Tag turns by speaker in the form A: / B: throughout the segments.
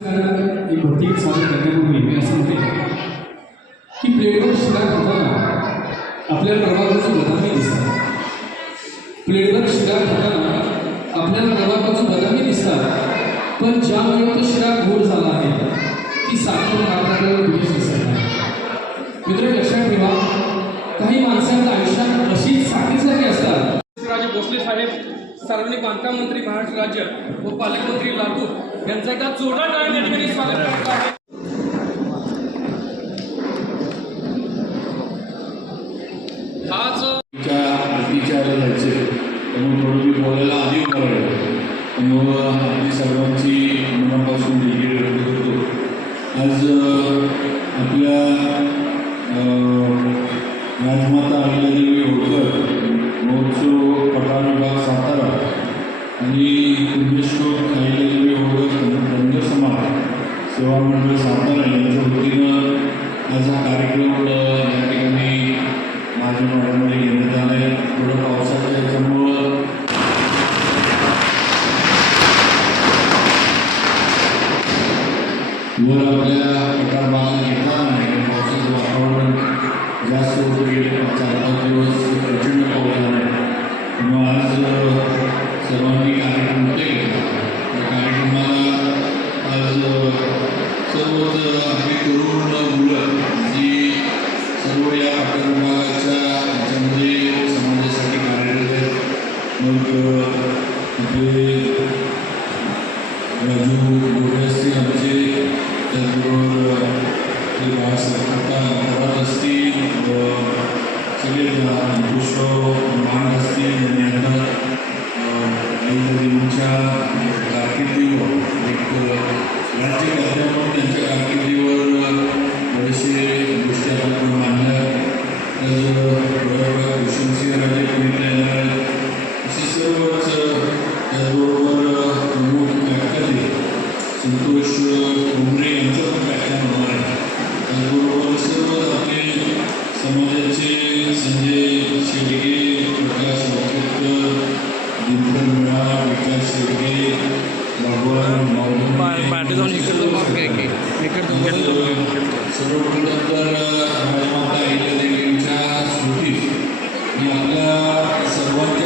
A: ही भौतिक सादर करण्यापूर्वी मी असं म्हणते की प्लेटवर शिरा खाताना आपल्याला प्रभागाचं बदामी दिसतात प्लेटवर शिरा खाताना आपल्याला प्रभागाचं बदामी दिसतात पण ज्यामुळे तो शिरा गोड झाला आहे ती साखर आपल्याला कुठेच दिसत नाही मित्र लक्षात ठेवा काही माणसांच्या आयुष्यात अशीच साखरेसारखी असतात
B: राजे भोसले साहेब सार्वजनिक बांधकाम मंत्री महाराष्ट्र राज्य व पालकमंत्री लातूर यांचा एकदा जोरदार टाळ्या ठिकाणी स्वागत करत आहे आज
C: जायचे त्यामुळे थोडं मी बोलायला आधी करायला त्यामुळं आपली सर्वांची मनापासून दिलगिरी करतो आज आपल्या मी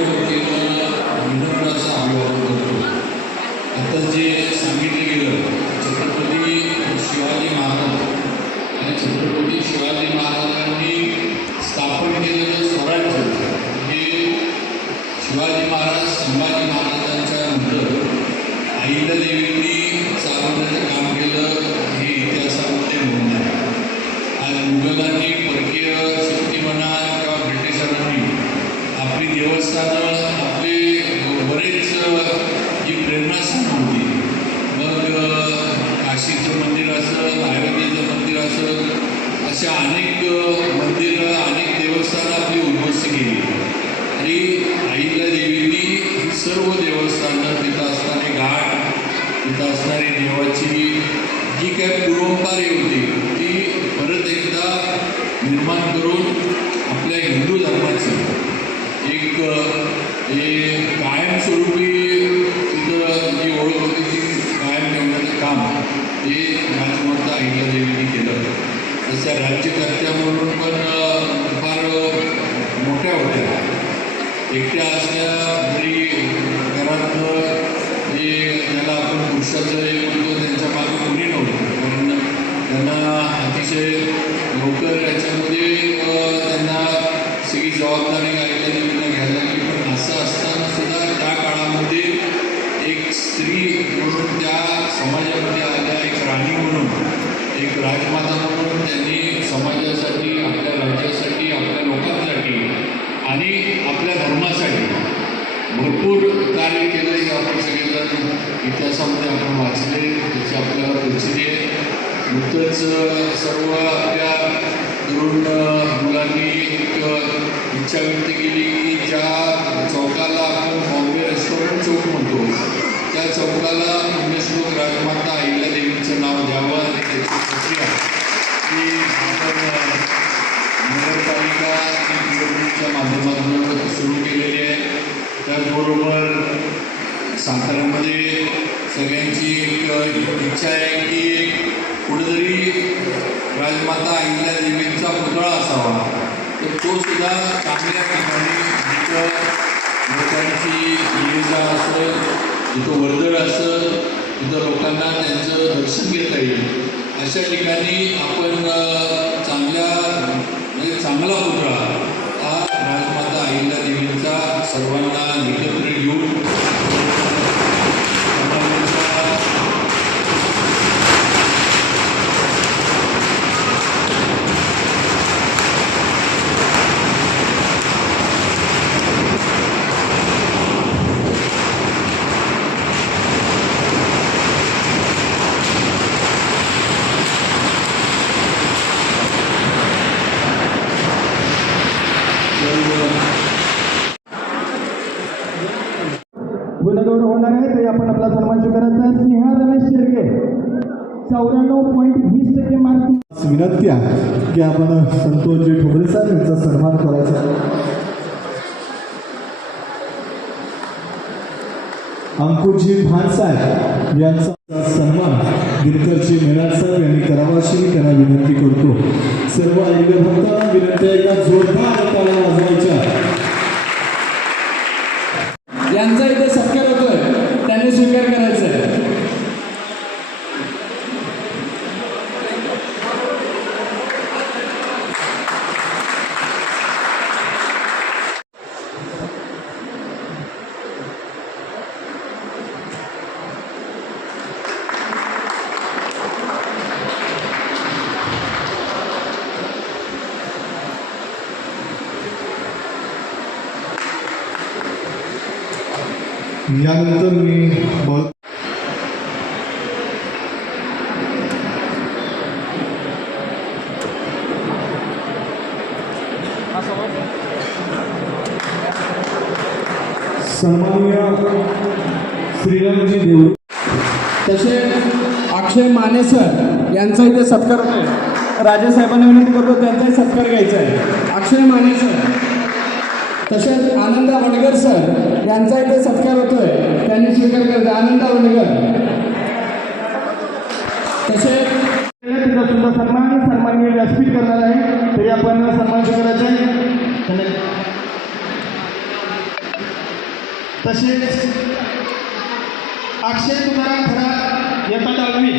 C: अनेक मंदिरं अनेक देवस्थानं आपली उद्ध्वस्त केली. आणि आईला देवींनी सर्व देवस्थानं तिथं असणारे घाट तिथं असणारी देवाची जी काय पूर्वंपारी होती ती परत एकदा निर्माण करून आपल्या हिंदू धर्माची एक हे कायमस्वरूपी तिथं जी ओळख होती ती कायम ठेवण्याचं काम हे राजमाता अहिल्यादेवींनी केलं. तशा राज्यकर्त्या म्हणून पण फार मोठ्या होत्या. एकट्या असल्या जरी घरात जे ज्याला आपण पुरुषाचं इच्छा व्यक्त केली की ज्या चौकाला आपण बॉम्बे रेस्टॉरंट चौक म्हणतो त्या चौकाला पुण्यश्लोक राजमाता अहिल्यादेवींचं नाव द्यावं आणि त्याची प्रक्रिया की आपण नगरपालिका आणि निवडणुकीच्या माध्यमातून सुरू केलेली आहे त्याचबरोबर साताऱ्यामध्ये सगळ्यांची एक इच्छा आहे की कुठेतरी राजमाता अहिल्या देवींचा पुतळा असावा. तर तो सुद्धा चांगल्या ठिकाणी जिथं लोकांची ये असेल जिथं वर्दळ असेल तिथं लोकांना त्यांचं दर्शन घेता येईल. अशा ठिकाणी आपण चांगल्या म्हणजे चांगला पुतळा हा राजमाता अहिल्या देवींचा सर्वांना एकत्र घेऊन समाजाच्या
D: गुणगौरव होणार आहे तरी आपण आपला सन्मान स्वीकारायचा आहे. स्नेहा रमेश शेळके चौऱ्याण्णव पॉईंट वीस टक्के मार्क
E: विनंती आहे की आपण संतोषजी ठोबळे साहेब यांचा सन्मान करायचा. अंकुशजी भानसाहेब यांचा सन्मान दिनकरजी मेहनार साहेब यांनी करावा अशी त्यांना विनंती करतो. सर्व ऐकले भक्त विनंती आहे का? जोरदार वाजवायच्या.
D: यांचा इथे सत्कार होतोय त्यांनी स्वीकार करायचा आहे
E: यानंतर मी बॉल सन्माननीय श्रीरामजी देव
D: तसे अक्षय माने सर यांचा इथे सत्कार होतोय राजेसाहेबांना विनंती करतो त्यांचाही सत्कार घ्यायचा आहे. अक्षय माने सर तसेच आनंद वडगर सर यांचा इथे सत्कार होतोय. त्यांनी स्वीकार करायचा आनंद वडगर तसेच तिचा सुद्धा सन्मान सन्मान्य व्यासपीठ करणार आहे. तरी आपण सन्मान स्वीकारायचा आहे. तसेच अक्षय तुकाराम खरा येता दहावी.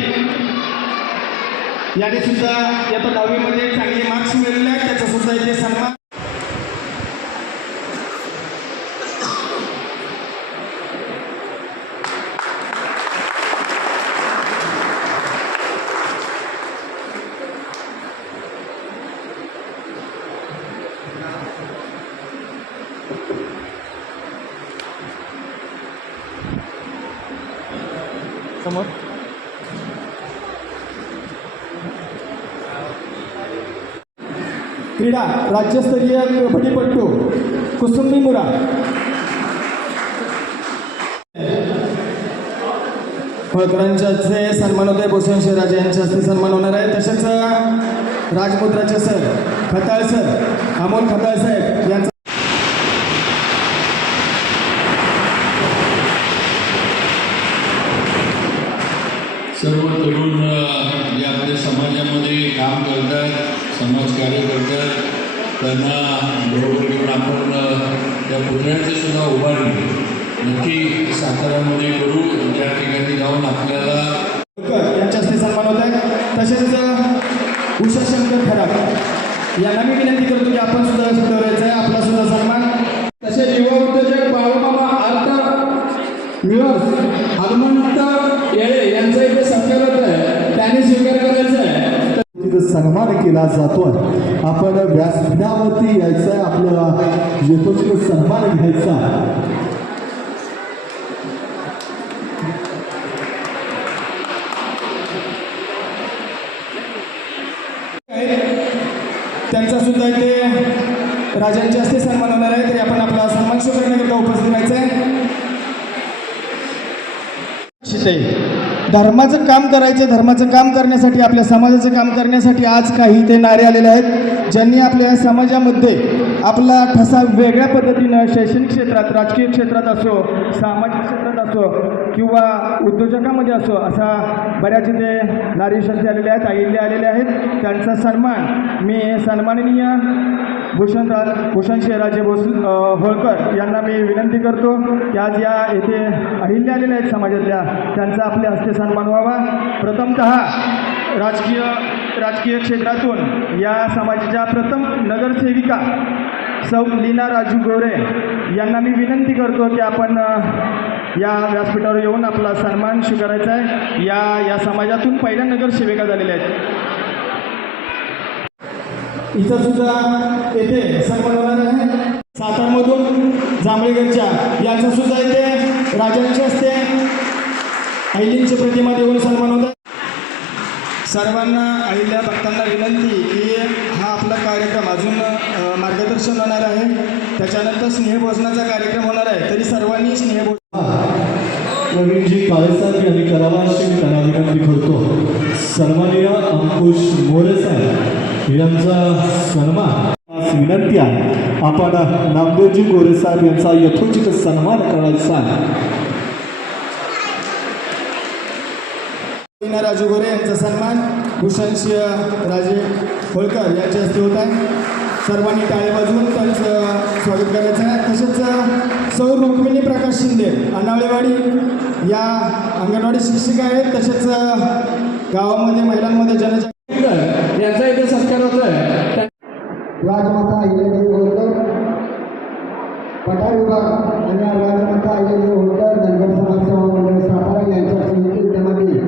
D: याने सुद्धा येता दहावीमध्ये चांगले मार्क्स मिळवले आहेत त्याचा सुद्धा इथे सन्मान क्रीडा राज्यस्तरीय कबड्डीपट्टू कुसुंबी मुरा. होळकरांचे सन्मान होते भूषण राजे यांच्या हस्ते सन्मान होणार आहे. तसेच राजमुद्राचे सर खताळ सर अमोल खताळ साहेब यांचा
C: सर्व तरुण अ, जे आपल्या समाजामध्ये काम करतात समाजकार्य करतात त्यांना बरोबर घेऊन आपण त्या पुतळ्याची सुद्धा उभारणी नक्की साताऱ्यामध्ये करू. त्या ठिकाणी जाऊन आपल्याला
D: यांच्या हस्ते सन्मान होत आहे. तसेच उषा शंकर खराब. यांना मी विनंती करतो की आपण सुद्धा करायचं आहे आपला सुद्धा सन्मान. तसेच युवा उद्योजक बाळूमामा आर्थ म्युअर्स हनुमंत येळे यांचा इथे सत्कार होत आहे त्यांनी स्वीकार करायचा आहे
E: सन्मान केला जातोय. आपण व्यासपीठावरती यायचं आहे आपल्याला येतो तिथं सन्मान घ्यायचा.
D: त्यांचा सुद्धा इथे राजांच्या हस्ते सन्मान होणार आहे. तरी आपण आपला सन्मान स्वीकारण्याकरता उपस्थित राहायचं आहे. धर्माचं काम करायचं धर्माचं काम करण्यासाठी आपल्या समाजाचं काम करण्यासाठी आज काही ते नारे आलेले आहेत ज्यांनी आपल्या समाजामध्ये आपला ठसा वेगळ्या पद्धतीनं शैक्षणिक क्षेत्रात राजकीय क्षेत्रात असो सामाजिक क्षेत्रात असो किंवा उद्योजकामध्ये असो असा बऱ्याच इथे नारी शक्ती आलेल्या आहेत आईले आलेले आहेत त्यांचा सन्मान मी सन्माननीय भूषण भूषण शिवराजे भोस होळकर यांना मी विनंती करतो की आज या येथे अहिल्या आलेल्या आहेत समाजातल्या त्यांचा आपल्या हस्ते सन्मान व्हावा. प्रथमतः राजकीय राजकीय क्षेत्रातून या समाजाच्या प्रथम नगरसेविका सौ लीना राजू गोरे यांना मी विनंती करतो की आपण या व्यासपीठावर येऊन आपला सन्मान स्वीकारायचा आहे. या या समाजातून पहिल्या नगरसेविका झालेल्या आहेत. इथं सुद्धा येथे सन्मान होणार आहे. सातारमधून जांभळीगडच्या यांचा सुद्धा इथे राजांच्या हस्ते अहिलींची प्रतिमा देऊन सन्मान होत सर्वांना अहिल्या भक्तांना विनंती की हा आपला कार्यक्रम अजून मार्गदर्शन होणार आहे. त्याच्यानंतर स्नेहभोजनाचा कार्यक्रम होणार आहे. तरी सर्वांनी स्नेहभोजन
E: प्रवीणजी काळेसाहेब यांनी करावा अशी मी त्यांना विनंती करतो. सन्माननीय अंकुश मोरे साहेब. यांचा सन्मान. विनंती आहे. आपण नामदेवजी गोरे साहेब यांचा यथोचित सन्मान करायचा आहे
D: राजू गोरे यांचा सन्मान भूषण सिंह राजे होळकर यांच्या हस्ते होत आहे. सर्वांनी टाळे वाजवून त्यांचं स्वागत करायचं आहे. तसेच सौ रुक्मिणी प्रकाश शिंदे अनाळेवाडी या अंगणवाडी शिक्षिका आहेत. तसेच गावामध्ये महिलांमध्ये जनजागृती यांचा इथे सत्कार होतोय.
F: राजमाता अहिल्यादेवी होळकर पठार विभाग आणि राजमाता अहिल्यादेवी होळकर धनगर समाज सेवा मंडळ सातारा यांच्या संयुक्त विद्यमाने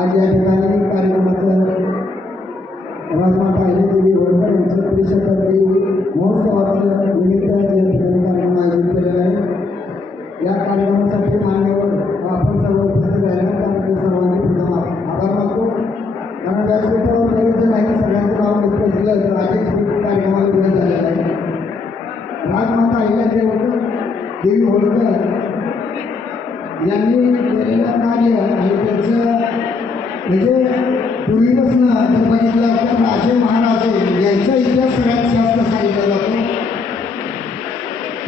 F: आज या ठिकाणी कार्यक्रमाचं राजमाता अहिल्यादेवी होळकर यांचं त्रिशताब्दी महोत्सवाचं निमित्त या ठिकाणी कार्यक्रम आयोजित केलेला आहे. या कार्यक्रमासाठी मान्यवर आपण सर्व उपस्थित राहिला त्यामध्ये सर्वांनी प्रथम आभार मानतो. कारण व्यासपीठावर द्यायचं नाही सगळ्यांचं नाव दिलं तर आधीच कार्यक्रमाला वेळ झालेला आहे. राजमाता अहिल्यादेवी देवी होळकर यांनी केलेलं कार्य आणि त्यांचं म्हणजे पूर्वीपासून जर बघितलं तर राजे महाराजे यांचा इतिहास सगळ्यात जास्त सांगितला जातो.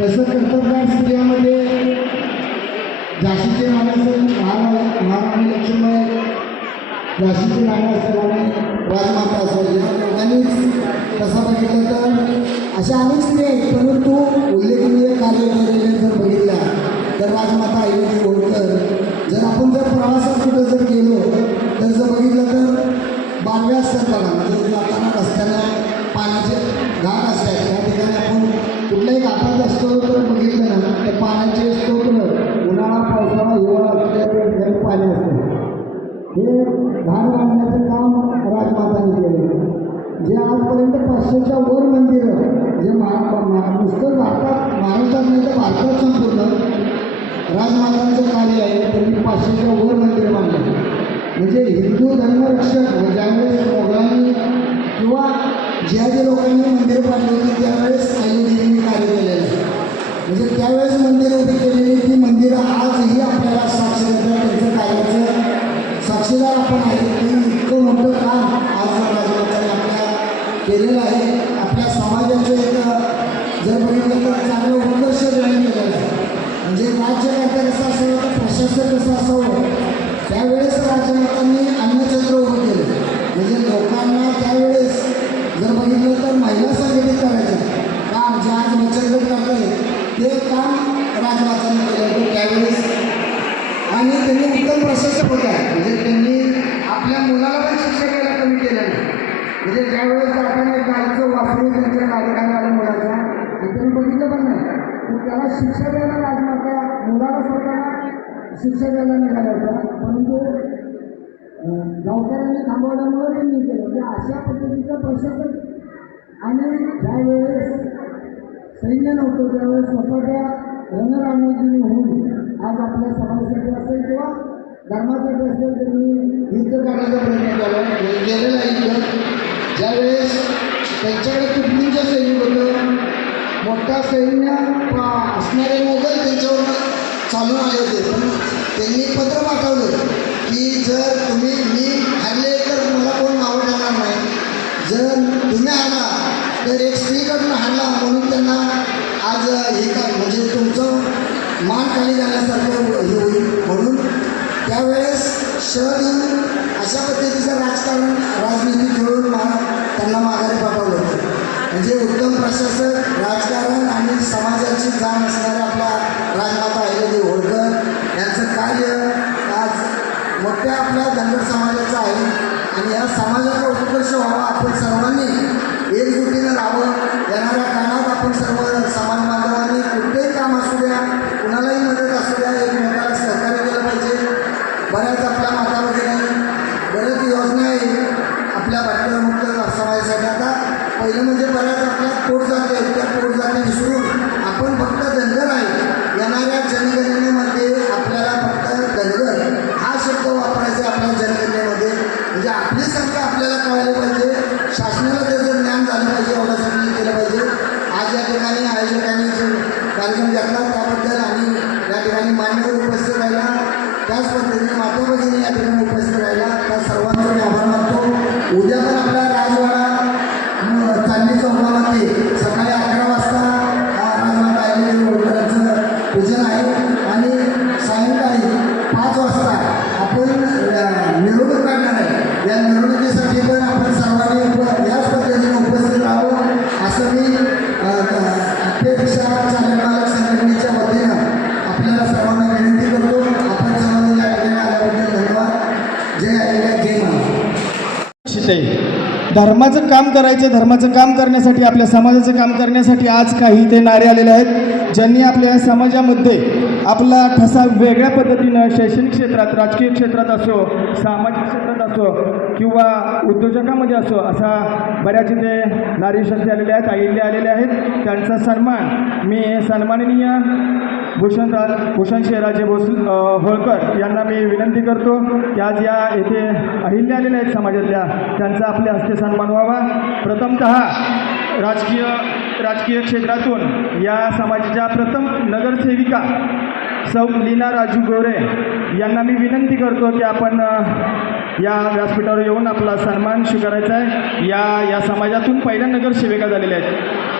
F: तसं कर्तव्य स्त्रियामध्ये झाशीचे महाराज महाराणी महाराणी लक्ष्मीबाई झाशीची राणी असल्याने आणि राजमाता असेल या तसं बघितलं तर अशा अनेक स्त्री आहेत परंतु उल्लेखनीय कार्य केलेले जर बघितल्या तर राजमाता आई होळकर जर आपण जर प्रवासात कुठं जर गेलो तर जर बघितलं तर बांधवे असताना म्हणजे जाताना रस्त्याला पाण्याचे घाट असतात त्या ठिकाणी आपण कुठल्याही घाटात असतो तर बघितलं ना तर पाण्याचे स्तोत्र उन्हाळा पावसाळा हिवाळा असल्या त्या ठिकाणी पाणी असतं. हे घाट काम राजमातांनी केलं. जे आजपर्यंत पाचशेच्या वर मंदिरं जे महा नुसतं भारतात महाराष्ट्रात नाही तर भारतात संपूर्ण राजमातांचं कार्य आहे त्यांनी पाचशेच्या वर मंदिर बांधलं. म्हणजे हिंदू धर्मरक्षक ज्यावेळेस मोगलांनी किंवा ज्या ज्या लोकांनी मंदिर बांधली होती सांगितलं तर महिला संघटित करायच्या काम जे आज बचत गट करतोय ते काम राजमातांनी केलं होतं त्यावेळेस आणि त्यांनी उत्तम प्रशासक होत्या म्हणजे त्यांनी आपल्या मुलाला पण शिक्षण द्यायला कमी केलं नाही. म्हणजे ज्यावेळेस आपण एक गाडीचं वापरून त्यांच्या गाडीखाने आलं मुलाच्या त्यांनी बघितलं पण नाही. तर त्याला शिक्षा द्यायला राजमाता मुलाला स्वतःला शिक्षा द्यायला निघाला होता परंतु गावकऱ्यांनी थांबवल्यामुळे त्यांनी केलं. म्हणजे अशा पद्धतीचं प्रशासन आणि ज्यावेळेस सैन्य नव्हतं त्यावेळेस स्वतःच्या रणराणीजीने होऊन आज आपल्या समाजासाठी असेल किंवा धर्मासाठी असेल त्यांनी युद्ध करण्याचा प्रयत्न केला. गेलेला युद्ध ज्यावेळेस त्यांच्याकडे तुटलींचं सैन्य होतं मोठा सैन्य असणारे मोगल त्यांच्यावर चालून आले होते. पण त्यांनी पत्र पाठवलं की जर तुम्ही मी हरले तर मला कोण नावं ठेवणार नाही. जर तुम्ही आला तर एक स्त्रीकडनं हाडला म्हणून त्यांना आज हे काय म्हणजे तुमचं मान खाली जाण्यासारखं हे होईल म्हणून.
G: त्यावेळेस
F: शहर अशा पद्धतीचं राजकारण राजनीती खेळून मा त्यांना माघारी पाठवलं म्हणजे उत्तम प्रशासक राज
D: गोष्ट
G: आहे. धर्माचं काम करायचं धर्माचं काम करण्यासाठी आपल्या समाजाचं काम करण्यासाठी आज काही ते नारे आलेले आहेत ज्यांनी आपल्या समाजामध्ये आपला ठसा वेगळ्या पद्धतीनं शैक्षणिक क्षेत्रात राजकीय क्षेत्रात असो सामाजिक क्षेत्रात असो किंवा उद्योजकामध्ये असो असा बऱ्याच इथे नारी शक्ती आलेल्या आहेत आईले आलेले आहेत. त्यांचा सन्मान मी सन्माननीय भूषणराज भूषणशेराजे भोस होळकर यांना मी विनंती करतो की आज या येथे अहिल्या आलेल्या आहेत समाजातल्या त्यांचा आपल्या हस्ते सन्मान व्हावा. प्रथमत राजकीय राजकीय क्षेत्रातून या समाजाच्या प्रथम नगरसेविका सौ लीना राजू गोरे यांना मी विनंती करतो की आपण या व्यासपीठावर येऊन आपला सन्मान स्वीकारायचा आहे. या या समाजातून पहिल्या नगरसेविका झालेल्या आहेत.